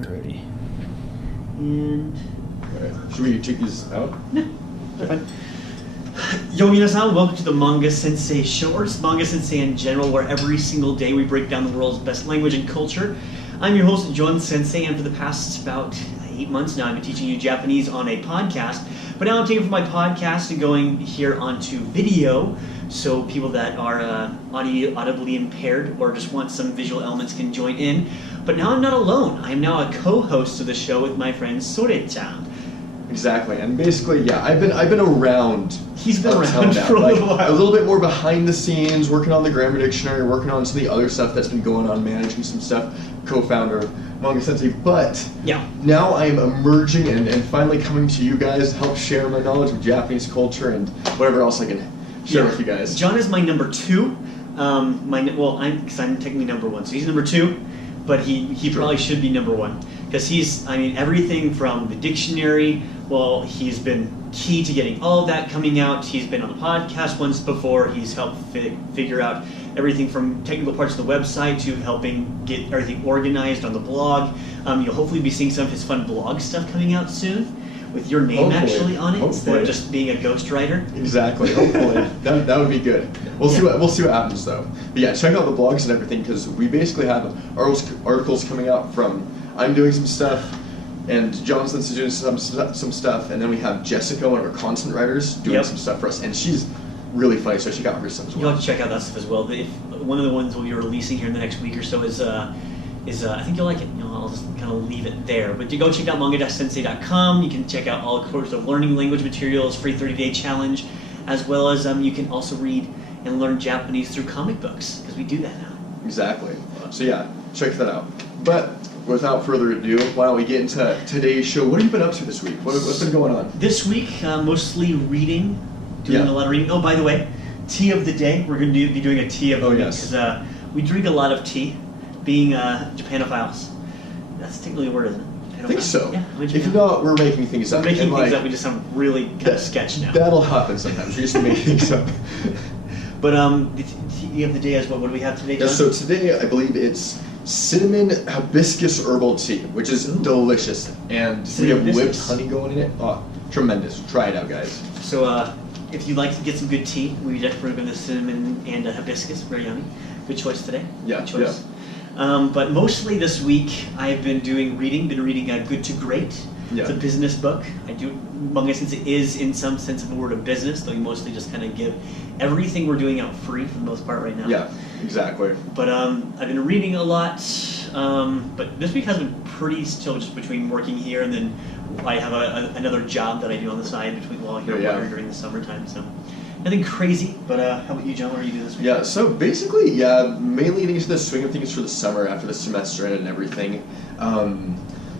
Alrighty. And... Alright. Should we check these out? No, they're fine. Yo, minasan, welcome to the Manga Sensei Show, or just Manga Sensei in general, where every single day we break down the world's best language and culture. I'm your host, John Sensei, and for the past about 8 months now, I've been teaching you Japanese on a podcast. But now I'm taking from my podcast and going here onto video, so people that are audibly impaired or just want some visual elements can join in. But now I'm not alone. I am now a co-host of the show with my friend Sore-Chan. Exactly, and basically, yeah, I've been around. He's been around for a little while. A little bit more behind the scenes, working on the grammar dictionary, working on some of the other stuff that's been going on, managing some stuff, co-founder of Manga Sensei. But yeah, now I am emerging and finally coming to you guys to help share my knowledge of Japanese culture and whatever else I can share with you guys. John is my number 2. Because I'm technically number 1, so he's number 2, but he probably should be number 1. Because he's, everything from the dictionary, well, he's been key to getting all of that coming out. He's been on the podcast once before. He's helped figure out everything from technical parts of the website to helping get everything organized on the blog. You'll hopefully be seeing some of his fun blog stuff coming out soon with your name actually on it instead of just being a ghostwriter. Exactly. Hopefully. that would be good. We'll see what happens though. But yeah, check out the blogs and everything because we basically have articles coming out from I'm doing some stuff, and John Sensei doing some stuff, and then we have Jessica, one of our content writers, doing some stuff for us, and she's really funny, so she got her stuff as well. You'll have to check out that stuff as well. If one of the ones we'll be releasing here in the next week or so is I think you'll like it. I'll just kind of leave it there. But you go check out manga-sensei.com. You can check out all sorts of learning language materials, free 30-day challenge, as well as you can also read and learn Japanese through comic books, because we do that now. Exactly. So yeah, check that out. But without further ado, why don't we get into today's show? What have you been up to this week? What's been going on? This week, mostly reading, doing a lot of reading. Oh, by the way, tea of the day. We're going to be doing a tea of the week because we drink a lot of tea, being Japanophiles. That's technically a word, isn't it? I think so. Yeah, if not, we're making things up. We're making things up. We just sound really kind of sketch now. That'll happen sometimes. We just make things up. But the tea of the day is what? What do we have today, John? Yeah, so today I believe it's cinnamon hibiscus herbal tea, which is delicious, and we have whipped honey going in it. Oh, tremendous! Try it out, guys. So if you'd like to get some good tea, we definitely recommend the cinnamon and hibiscus. Very yummy. Good choice today. Yeah. Good choice. Yeah. But mostly this week I've been reading Good to Great. Yeah. It's a business book. Manga Sensei is in some sense of the word of business, though we mostly just kind of give everything we're doing out free for the most part right now. Yeah, exactly. But I've been reading a lot, but this week has been pretty still just between working here and then I have another job that I do on the side while here during the summertime, so nothing crazy. But how about you, John? What are you doing this week? Yeah, so basically, mainly getting into the swing of things for the summer after the semester and everything.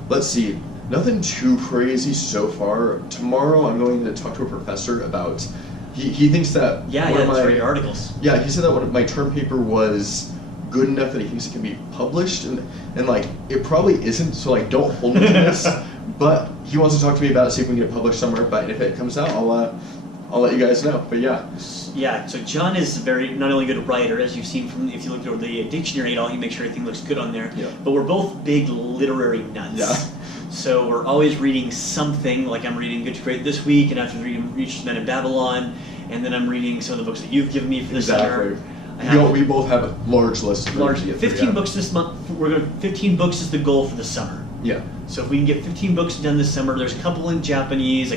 Let's see. Nothing too crazy so far. Tomorrow I'm going to talk to a professor about, he thinks that one of my articles. Yeah, he said that one of my term paper was good enough that he thinks it can be published, and like it probably isn't, so like don't hold me to this. But he wants to talk to me about it, see if we can get it published somewhere. But if it comes out, I'll let you guys know. But yeah. Yeah, so John is not only a good writer, as you've seen if you looked over the dictionary and all, you make sure everything looks good on there. Yeah. But we're both big literary nuts. Yeah. So we're always reading something, like I'm reading Good to Great this week, and after reading Reach Men in Babylon, and then I'm reading some of the books that you've given me for the summer. We both have a large list. 15 books this month. 15 books is the goal for the summer. Yeah. So if we can get 15 books done this summer, there's a couple in Japanese,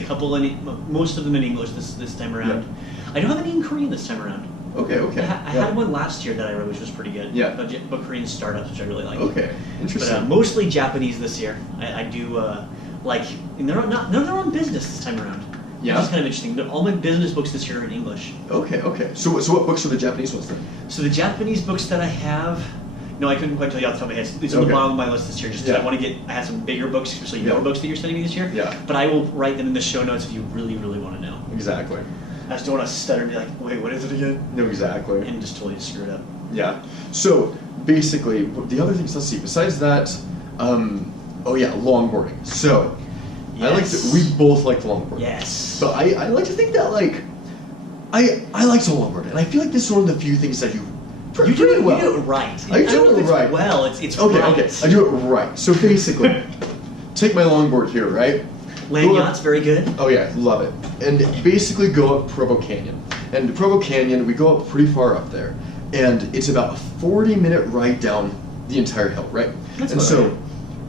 most of them in English this time around. Yeah. I don't have any in Korean this time around. Okay. I had one last year that I read, which was pretty good. Yeah. About Korean startups, which I really like. Okay, interesting. But mostly Japanese this year. I do and they're none of them are on business this time around. Yeah. Which is kind of interesting. All my business books this year are in English. Okay. So what books are the Japanese ones then? So the Japanese books that I have, no, I couldn't quite tell you off the top of my head. It's on the bottom of my list this year. Just because I have some bigger books, especially more books that you're sending me this year. Yeah. But I will write them in the show notes if you really, really want to know. Exactly. I just don't want to stutter and be like, wait, what is it again? No, exactly. And just totally screw it up. Yeah. So basically, the other things, let's see. Besides that, longboarding. So we both like longboarding. Yes. But I like to think that I like to longboard, and I feel like this is one of the few things that you You do well. it right. I do it right. Well, it's Okay, right. okay. I do it right. So basically, take my longboard here, right? Land yacht's very good. Oh yeah, love it. And basically go up Provo Canyon. And Provo Canyon, we go up pretty far up there. And it's about a 40-minute ride down the entire hill, right? That's and so,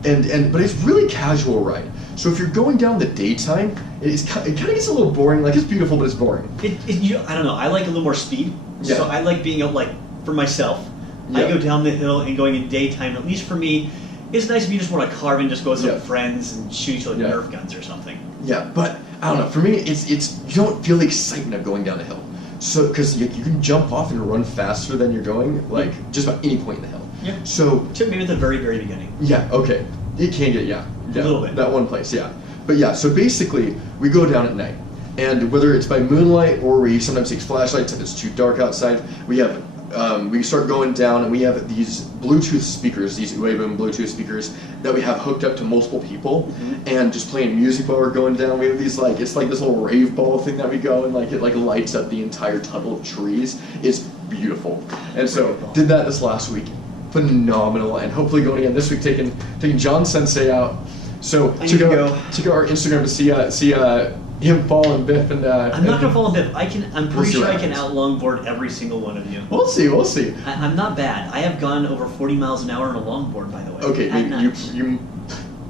but it's really casual ride. So if you're going down the daytime, it kind of gets a little boring. Like it's beautiful, but it's boring. I don't know. I like a little more speed. Yeah. So I like being out, like, for myself. Yeah. I go down the hill and going in daytime, at least for me, it's nice if you just want to carve and just go with some friends and shoot each other with Nerf guns or something. Yeah, but I don't know. For me, it's you don't feel the excitement of going down the hill. So because you can jump off and run faster than you're going, like just about any point in the hill. Yeah. So Except maybe at the very, very beginning. yeah, okay, it can get a little bit. That one place, yeah. But yeah, so basically we go down at night, and whether it's by moonlight or we sometimes take flashlights if it's too dark outside, we start going down and we have these Bluetooth speakers, these Waveboom Bluetooth speakers that we have hooked up to multiple people, and just playing music while we're going down. We have these it's like this little rave ball thing that we go and it lights up the entire tunnel of trees. It's beautiful. And so did that this last week. Phenomenal, and hopefully going again this week, taking John Sensei out. So check out our Instagram to see him fall and Biff and. I'm not gonna fall in Biff. I'm pretty sure I can happens. out longboard every single one of you. We'll see. I'm not bad. I have gone over 40 miles an hour on a longboard, by the way. Okay, you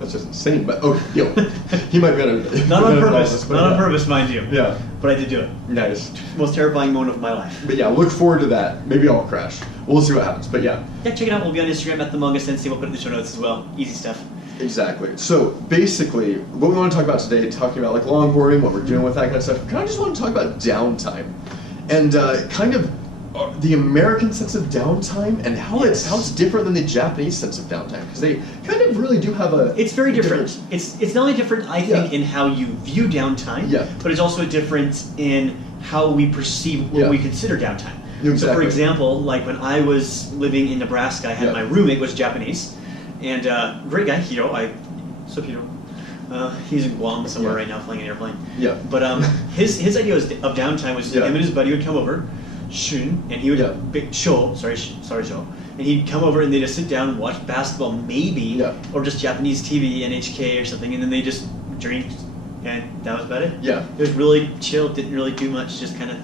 that's just insane. But he might be better. Not on purpose. Not on purpose, mind you. Yeah. But I did do it. Nice. Most terrifying moment of my life. But yeah, look forward to that. Maybe I'll crash. We'll see what happens. But yeah. Yeah, check it out. We'll be on Instagram at the Manga Sensei. We'll put it in the show notes as well. Easy stuff. Exactly. So basically, what we want to talk about today, talking about longboarding, what we're doing with that kind of stuff, we kind of just want to talk about downtime, and kind of the American sense of downtime and how it's different than the Japanese sense of downtime, because they kind of really do have a. It's very different. It's not only different, I think, in how you view downtime, but it's also different in how we perceive what we consider downtime. Exactly. So, for example, like when I was living in Nebraska, I had my roommate was Japanese. And great guy, Hiro. What's up, Hiro? He's in Guam somewhere right now, flying an airplane. Yeah. But his idea of downtime was him and his buddy would come over, Shun, and he would Sho, and he'd come over and they'd just sit down and watch basketball, maybe, or just Japanese TV, NHK or something, and then they just drink, and that was about it. Yeah. It was really chill. Didn't really do much. Just kind of.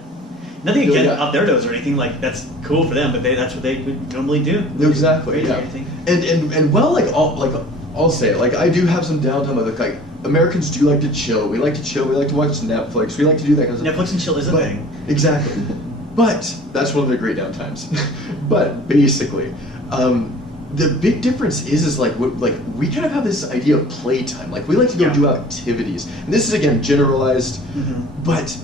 Nothing against up their nose or anything, like that's cool for them, but that's what they would normally do. Exactly. Yeah. And well, I'll say it, I do have some downtime. Like Americans do like to chill. We like to chill. We like to watch Netflix. We like to do that kind of stuff. Netflix and chill is a thing. Exactly. But that's one of the great downtimes. But basically, the big difference is we kind of have this idea of playtime. We like to go do activities, and this is again generalized, but.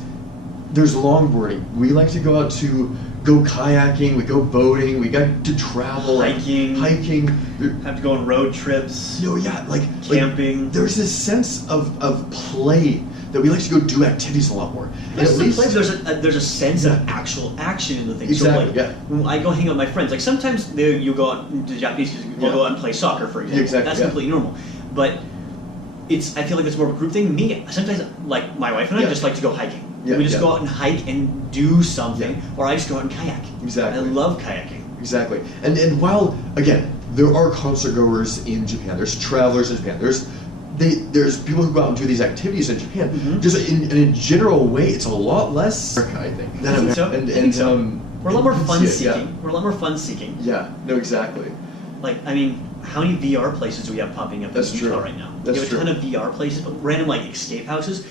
There's longboarding. We like to go out to go kayaking. We go boating. We got to travel. Hiking. Have to go on road trips. Camping. There's this sense of play that we like to go do activities a lot more. There's a sense of actual action in the thing. Exactly. So when I go hang out with my friends, sometimes you go out to the Japanese, we'll go out and play soccer, for example. Exactly. That's completely normal. But I feel like it's more of a group thing. Sometimes my wife and I just like to go hiking. We just go out and hike and do something, or I just go out and kayak. Exactly. I love kayaking. Exactly. And while, again, there are concert goers in Japan, there's travelers in Japan, there's people who go out and do these activities in Japan. Just in a general way, it's a lot less, I think. I think so. We're a lot more fun seeking. Yeah. We're a lot more fun seeking. Yeah, no, exactly. How many VR places do we have popping up in Utah right now? We have a ton of VR places, but random escape houses.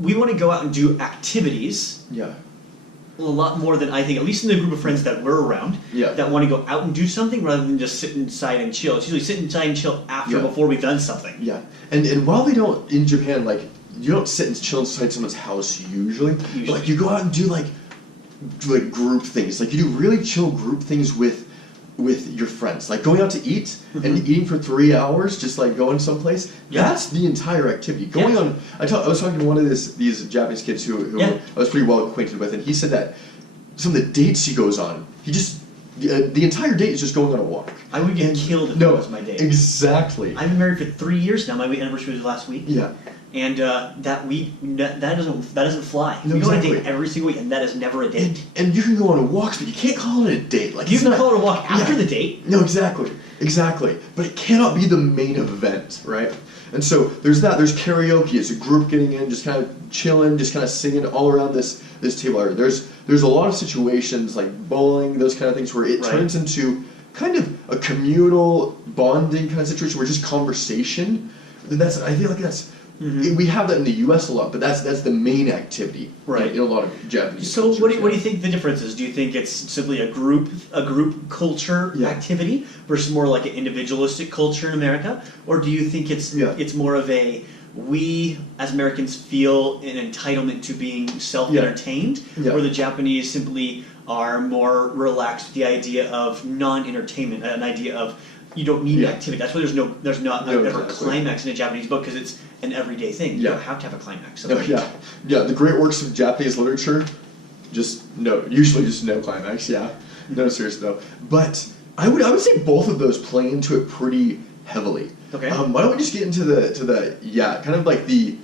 We want to go out and do activities. Yeah. A lot more than I think, at least in the group of friends that we're around, that want to go out and do something rather than just sit inside and chill. It's usually sit inside and chill before we've done something. Yeah. And while they don't, in Japan, you don't sit and chill inside someone's house usually. But, you go out and do group things. You do really chill group things with your friends, going out to eat and eating for 3 hours, just going someplace. That's the entire activity. Going on. I was talking to one of these Japanese kids who I was pretty well acquainted with, and he said that some of the dates he goes on, he just the entire date is just going on a walk. I would get killed if that was my date. Exactly. I've been married for 3 years now. My anniversary was last week. Yeah. And that week, that doesn't fly. No, you go on a exactly. date every single week, and that is never a date. And you can go on walks, but you can't call it a date. Like you can call it a walk after the date. No, exactly. But it cannot be the main event, right? And so there's that. There's karaoke. It's a group getting in, just kind of chilling, just kind of singing all around this table area. There's a lot of situations like bowling, those kind of things, where it turns into kind of a communal bonding kind of situation, where just conversation. And I feel like that's. Mm-hmm. We have that in the U.S. a lot, but that's the main activity in a lot of Japanese. So what do you think the difference is? Do you think it's simply a group culture activity versus more like an individualistic culture in America, or do you think it's more of a we as Americans feel an entitlement to being self-entertained, where the Japanese simply are more relaxed with the idea of non-entertainment, an idea of you don't need activity. That's why there's not ever a climax in a Japanese book, because it's an everyday thing. You don't have to have a climax. The great works of Japanese literature, usually just no climax. Yeah, no, seriously though. But I would say both of those play into it pretty heavily. Okay. Why don't we just get into the kind of like the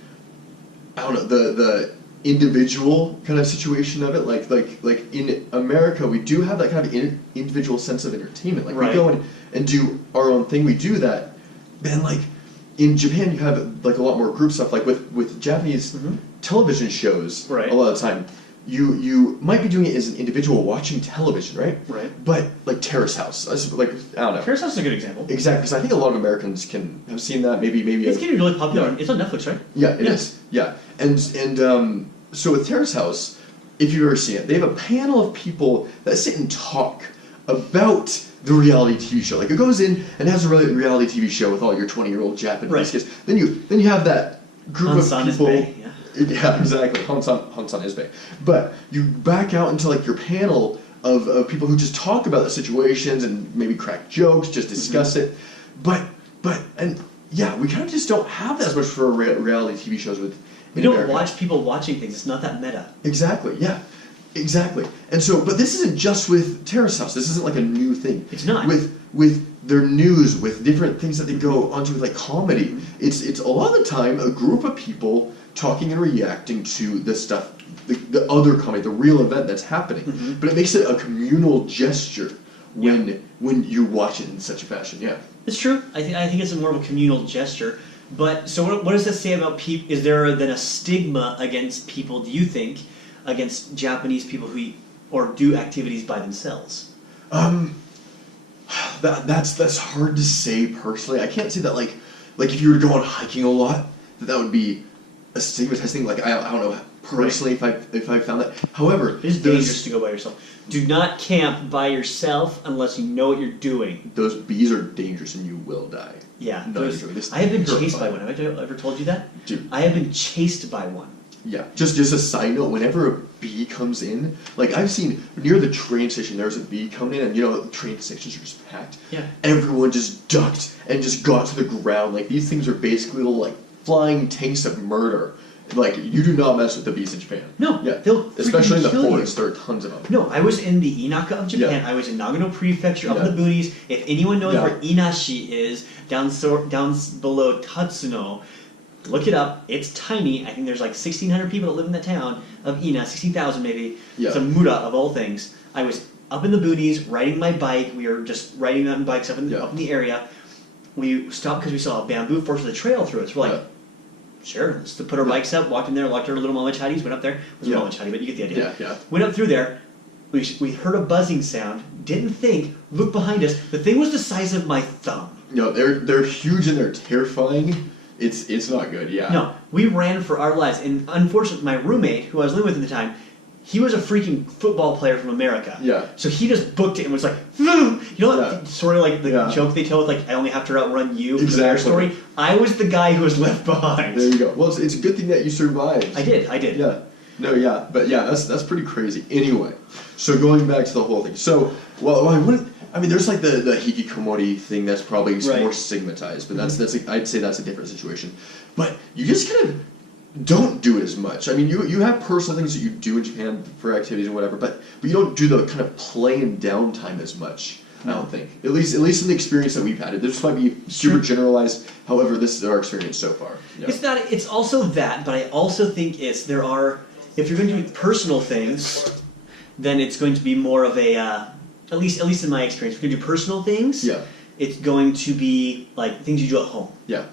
individual kind of situation of it, like in America we do have that kind of individual sense of entertainment. Like we go and do our own thing. We do that. Then like in Japan you have like a lot more group stuff. Like with Japanese television shows, a lot of the time you might be doing it as an individual watching television, right? Right. But like Terrace House, like I don't know. Terrace House is a good example. Exactly, because I think a lot of Americans can have seen that. Maybe it's getting really popular. It's on Netflix, right? Yeah, it is. Yeah, and so with Terrace House, if you've ever seen it, they have a panel of people that sit and talk about the reality TV show. Like it goes in and has a reality TV show with all your 20-year-old Japanese kids. Then you have that group of people. Yeah, exactly. Hansan Isbe. But you back out into like your panel of people who just talk about the situations and maybe crack jokes, just discuss it. But we kind of just don't have that as much for reality TV shows with. We don't watch people watching things. It's not that meta. Exactly. Yeah. Exactly. And so, but this isn't just with Terrace House. This isn't like a new thing. It's not. With their news, with different things that they go onto with like comedy. It's a lot of the time a group of people talking and reacting to the stuff, the other comedy, the real event that's happening. But it makes it a communal gesture when you watch it in such a fashion. Yeah. It's true. I think it's more of a communal gesture. But so what does that say about people? Is there then a stigma against people, do you think, against Japanese people who do activities by themselves? That's hard to say personally. I can't say that like if you were to go on hiking a lot, that would be a stigmatizing. Like I don't know personally if I found that. However, it's dangerous to go by yourself. Do not camp by yourself unless you know what you're doing. Those bees are dangerous and you will die. Yeah. I have been chased by one. Have I ever told you that? Dude. I have been chased by one. Yeah. Just a side note, whenever a bee comes in, like I've seen near the train station, there's a bee coming in, and the train stations are just packed. Yeah. Everyone just ducked and just got to the ground. Like these things are basically little like flying tanks of murder. Like, you do not mess with the bees in Japan. No. Yeah. They'll especially in the kill forest, there are tons of them. No, I was in the Inaka of Japan. I was in Nagano Prefecture, up in the boonies. If anyone knows where Inashi is, down below Tatsuno, look it up. It's tiny. I think there's like 1,600 people that live in the town of Ina, 16,000 maybe. Yeah. It's a mura of all things. I was up in the boonies, riding my bike. We were just riding mountain bikes up in the area. We stopped because we saw a bamboo forest with a trail through it. So we're like, sure, let's put our bikes up, walked in there, locked our little mama chatties, went up there. It wasn't mama chatty, but you get the idea. Yeah. Went up through there. We heard a buzzing sound, didn't think, looked behind us. The thing was the size of my thumb. No, they're huge and they're terrifying. It's not good, yeah. No, we ran for our lives. And unfortunately, my roommate, who I was living with at the time, he was a freaking football player from America. Yeah. So he just booked it and was like, sort of like the joke they tell with like, I only have to outrun you. Exactly. Story. I was the guy who was left behind. There you go. Well, it's a good thing that you survived. I did. Yeah. No, yeah. But yeah, that's pretty crazy. Anyway, so going back to the whole thing. So, there's like the hikikomori thing that's probably more stigmatized, but that's I'd say that's a different situation. But you just kind of don't do it as much. I mean, you have personal things that you do in Japan for activities and whatever, but you don't do the kind of play and downtime as much. I don't think. At least in the experience that we've had. This might be super generalized. However, this is our experience so far. Yeah. It's also that, but I also think if you're going to do personal things, then it's going to be more of a at least in my experience, if you're going to do personal things, it's going to be like things you do at home. Yeah.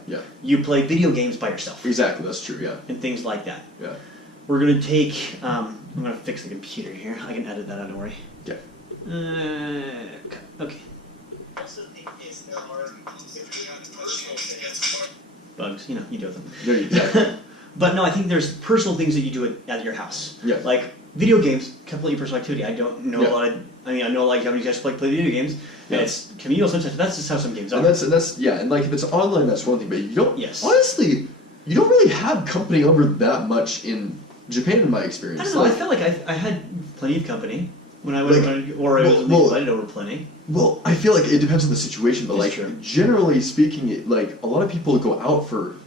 You play video games by yourself. Exactly, that's true. Yeah. And things like that. Yeah. We're going to take. I'm going to fix the computer here. I can edit that out. Don't worry. Yeah. Okay. Bugs, you deal with them. Yeah, exactly. But no, I think there's personal things that you do at your house. Yeah. Like video games, completely personal activity. I don't know a lot of. I know like Japanese guys play video games, and it's communal sometimes. But that's just how some games are. And that's and like if it's online, that's one thing. But you don't. Yes. Honestly, you don't really have company over that much in Japan, in my experience. I don't know. I felt like I had plenty of company. When I went, or I was invited over plenty. Well, I feel like it depends on the situation, but generally speaking, like a lot of people go out to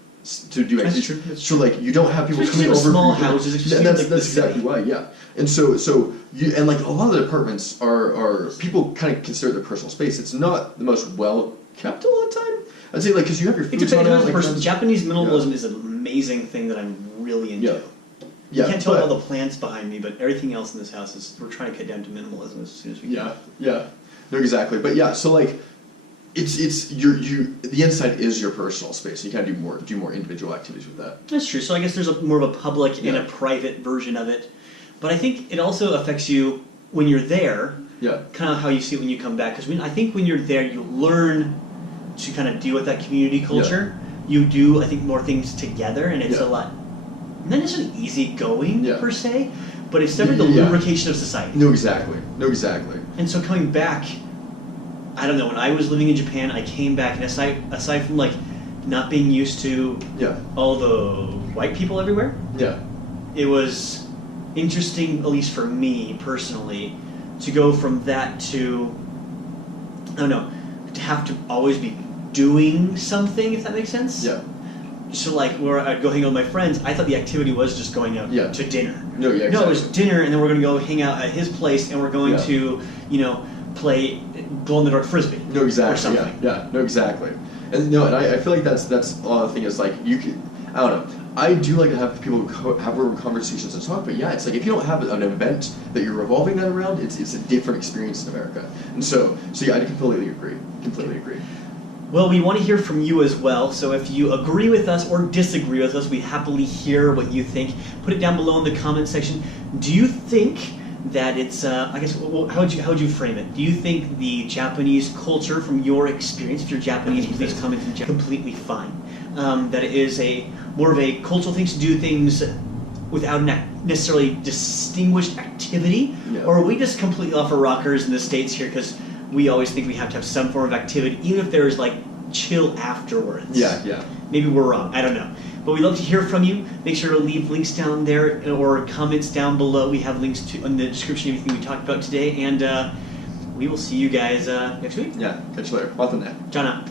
do activities. That's true. So like you don't have people coming over. Small houses. And that's exactly why, yeah. And so and like a lot of the apartments are people kind of consider their personal space. It's not the most well kept a lot of time. I'd say because you have your food. It depends on the person. Japanese minimalism is an amazing thing that I'm really into. Yeah. You can't tell all the plants behind me, but everything else in this house we're trying to cut down to minimalism as soon as we can. Yeah. No, exactly. But yeah, so like, it's the inside is your personal space. You kind of do more individual activities with that. That's true. So I guess there's more of a public and a private version of it, but I think it also affects you when you're there. Yeah. Kind of how you see it when you come back, because I think when you're there, you learn to kind of deal with that community culture. Yeah. You do, I think, more things together, and it's a lot. Not necessarily easygoing per se, but it's definitely the lubrication of society. No, exactly. And so coming back, I don't know. When I was living in Japan, I came back, and aside from like not being used to all the white people everywhere, it was interesting, at least for me personally, to go from that to to have to always be doing something, if that makes sense. Yeah. So like where I'd go hang out with my friends, I thought the activity was just going out to dinner. No, exactly. No, it was dinner, and then we're going to go hang out at his place, and we're going to, play glow in the dark frisbee. No, exactly. Or something. Yeah. No, exactly. And I feel like that's a lot of the thing is like you can. I don't know. I do like to have people have conversations and talk, but it's like if you don't have an event that you're revolving that around, it's a different experience in America. And so I completely agree. Well, we want to hear from you as well, so if you agree with us or disagree with us, we happily hear what you think. Put it down below in the comment section. Do you think that it's, I guess, how would you frame it? Do you think the Japanese culture, from your experience, if you're Japanese, please comment in Japanese, completely fine? That it is more of a cultural thing to do things without necessarily distinguished activity? Yeah. Or are we just completely off our rockers in the States here because we always think we have to have some form of activity, even if there's like chill afterwards? Yeah. Maybe we're wrong. I don't know. But we'd love to hear from you. Make sure to leave links down there or comments down below. We have links in the description of everything we talked about today. And we will see you guys next week. Yeah. Catch you later. Bye. John out.